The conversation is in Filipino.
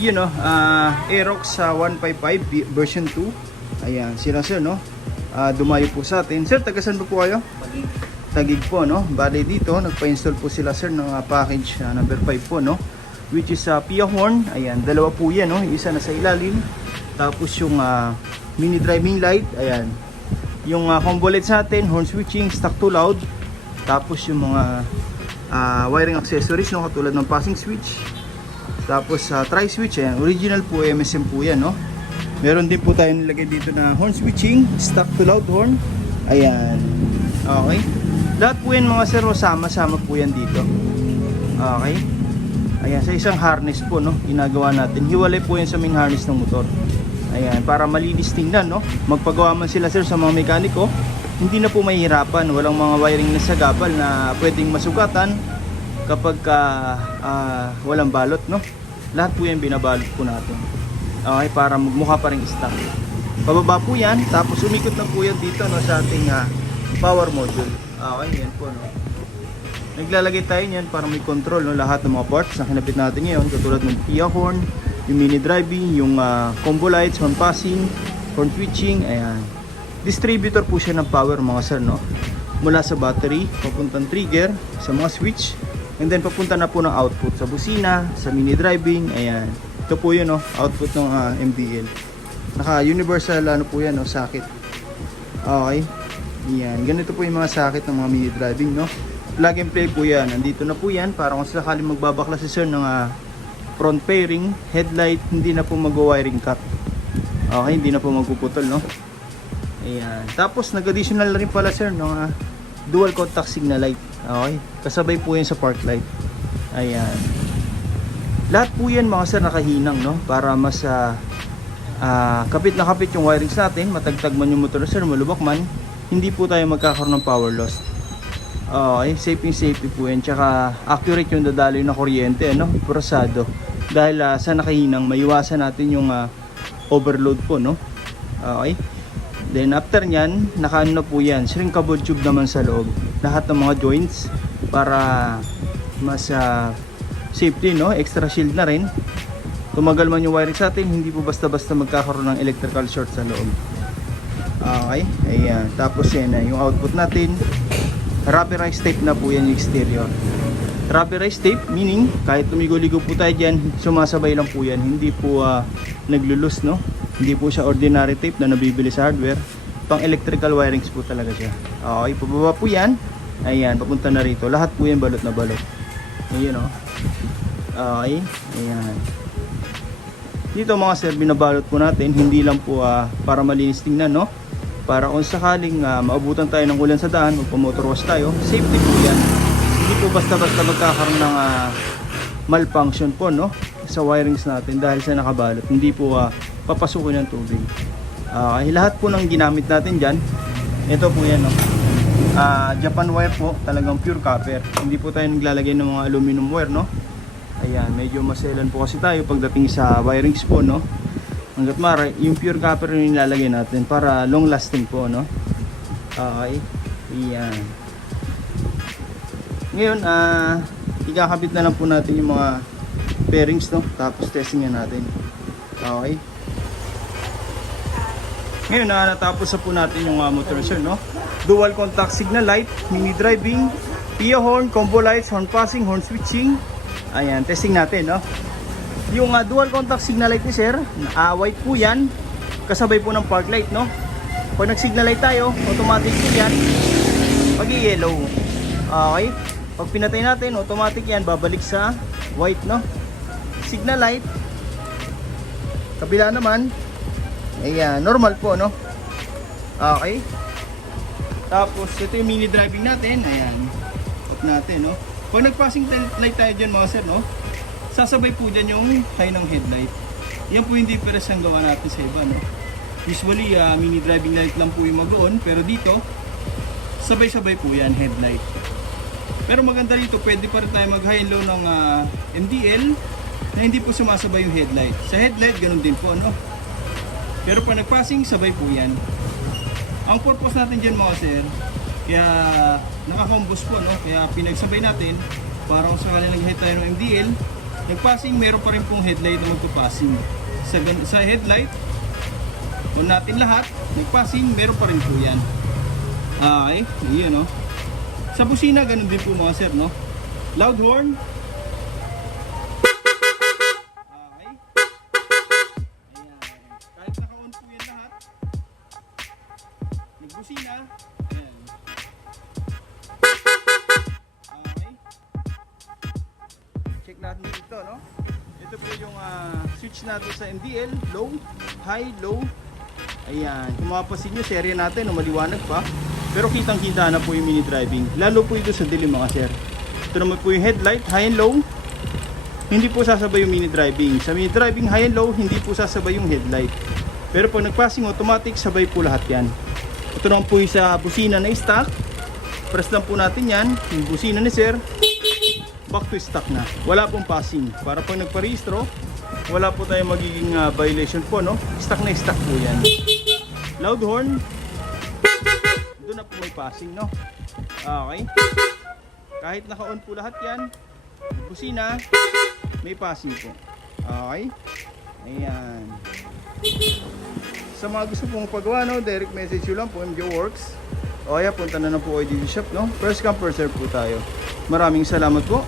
yun no, Aerox 155 version 2. Ayan, sila sir no. Dumayo po sa atin. Sir, taga saan po kayo? Taguig po no. Bali dito, nagpa-install po sila sir ng package number 5 po no. Which is Pia horn. Ayan, dalawa po yan no. Isa na sa ilalim. Tapos yung mini driving light. Ayan. Yung combo light sa atin, horn switching, stock to loud. Tapos yung mga wiring accessories no, katulad ng passing switch. Tapos tri-switch, ayan, original po MSM po yan no. Meron din po tayong nilagay dito na horn switching, stock to loud horn. Ayan. Okay. Lahat po yan mga sir, sama-sama po yan dito. Okay. Ayan, sa isang harness po no, ginagawa natin. Hiwalay po yan sa main harness ng motor. Ayan, para malinis tingnan no. Magpagawa man sila sir sa mga mekaniko, hindi na po mahihirapan. Walang mga wiring na sagabal na pwedeng masugatan kapag walang balot no. Lahat po yan binabalot po natin. Okay, para magmukha pa rin stock. Pababa po yan, tapos umikot na po yan dito no, sa ating power module. Okay, yan po no. Naglalagay tayo niyan para may control no, lahat ng mga parts na kinapit natin ngayon, katulad ng Pia horn, yung mini driving, yung combo lights, horn passing, horn switching. Ayan, distributor po siya ng power mga sir no, mula sa battery papuntang trigger sa mga switch, and then papunta na po ng output sa busina, sa mini driving. Ayan, ito po yun no, output ng MDL. Naka universal ano po yan no, socket. Okay, yan, ganito po yung mga socket ng mga mini driving no. Plug and play po yan, nandito na po yan para kung sakaling magbabakla si sir ng front fairing, headlight, hindi na po mag-wiring cut. Okay, hindi na po magpuputol no. Ayan, tapos nag-additional na rin pala sir ng dual contact signal light. Okay, kasabay po yan sa park light. Ayan, lahat po yan mga sir nakahinang no, para mas kapit na kapit yung wirings natin, matagtag man yung motor sir, malubak man, hindi po tayo magkakaroon ng power loss. Okay, safety po yan, tsaka accurate yung dadaloy na kuryente no, prosado. Dahil sa nakahinang, maiwasan natin yung overload po no. Okay, then after nyan, nakaano na po yan, shrinkable tube naman sa loob, lahat ng mga joints, para mas safety no, extra shield na rin. Tumagal man yung wiring sa atin, hindi po basta-basta magkakaroon ng electrical short sa loob. Okay, ayan, tapos yan yung output natin. Rubberized tape na po yan yung exterior. Rubberized tape meaning kahit tumigo-ligo po tayo dyan, sumasabay lang po yan, hindi po naglulus no. Hindi po siya ordinary tape na nabibili sa hardware. Pang electrical wirings po talaga siya. Okay, pababa po yan. Ayan, papunta na rito. Lahat po yan balot na balot. Ayan o. Okay, ayan. Dito mga sir, binabalot po natin. Hindi lang po para malinis tingnan no. Para kung sakaling maabutan tayo ng ulan sa daan, magpa-motor wash tayo, safety po yan. Hindi po basta-basta magkakaroon ng malfunction po no, sa wirings natin dahil sa nakabalot. Hindi po papasukin ng tubig. Lahat po ng ginamit natin dyan, ito po yan no. Japan wire po, talagang pure copper. Hindi po tayo naglalagay ng mga aluminum wire no. Ayan, medyo maselan po kasi tayo pagdating sa wirings po no. Hanggat mara, yung pure copper yung nilalagay natin para long lasting po no. Okay, ayan. Ngayon, ikakabit na lang po natin yung mga bearings no, tapos testingin natin. Okay. Ngayon, natapos na po natin yung motor sir no. Dual contact signal light, mini driving, Pia horn, combo lights, horn passing, horn switching. Ayan, testing natin no. Yung dual contact signal light ni sir, white po yan, kasabay po ng park light no. Pag nag signal light tayo, automatic po yan pag yellow. Okay, pag pinatay natin, automatic yan babalik sa white no. Signal light, kabila naman, ayan, normal po no. Okay, tapos ito yung mini driving natin. Ayan, off natin no. Pag nag passing light tayo dyan mga sir no, sasabay po dyan yung high ng headlight. Yan po yung difference ng gawa natin sa iba no. Usually mini driving light lang po yung mag-on, pero dito sabay-sabay po yan headlight. Pero maganda dito, pwede pa rin tayo mag high and low ng MDL na hindi po sumasabay yung headlight. Sa headlight ganun din po no. Pero pag nag-passing, sabay po yan. Ang purpose natin dyan mga sir, kaya naka-combust po no, kaya pinagsabay natin para kung sakali nag-hit tayo ng MDL, nag-passing, meron pa rin pong headlight na magpa-passing. Sa headlight, kung natin lahat, nag-passing, meron pa rin po yan. Okay, yun no. Sa busina, ganun din po mga sir, no. Loud horn. Okay. Ayan. Kahit naka-on po yan lahat. Nagbusina. Ayan. Okay. Check natin dito, no. Ito po yung switch natin sa MDL, low, high, low. Ayan, kung mapapansin nyo, serye natin, maliwanag pa. Pero kitang-kita na po yung mini driving. Lalo po ito sa dilim mga sir. Ito naman po yung headlight, high and low. Hindi po sasabay yung mini driving. Sa mini driving, high and low, hindi po sasabay yung headlight. Pero pag nag-passing automatic, sabay po lahat yan. Ito naman po yung sa busina na stock. Press lang po natin yan. Yung busina ni sir, back to stock na. Wala pong passing. Para pag nagparehistro, wala po tayong magiging violation po, no? Stock na stock po yan. Loud horn. Doon na po may passing, no? Okay. Kahit naka-on po lahat yan, busina, may passing po. Okay. Ayan. Sa mga gusto pong pagawa, no? Direct message nyo lang po, MJ Works. O kaya punta na po kayo dito shop, no? First come, first serve po tayo. Maraming salamat po.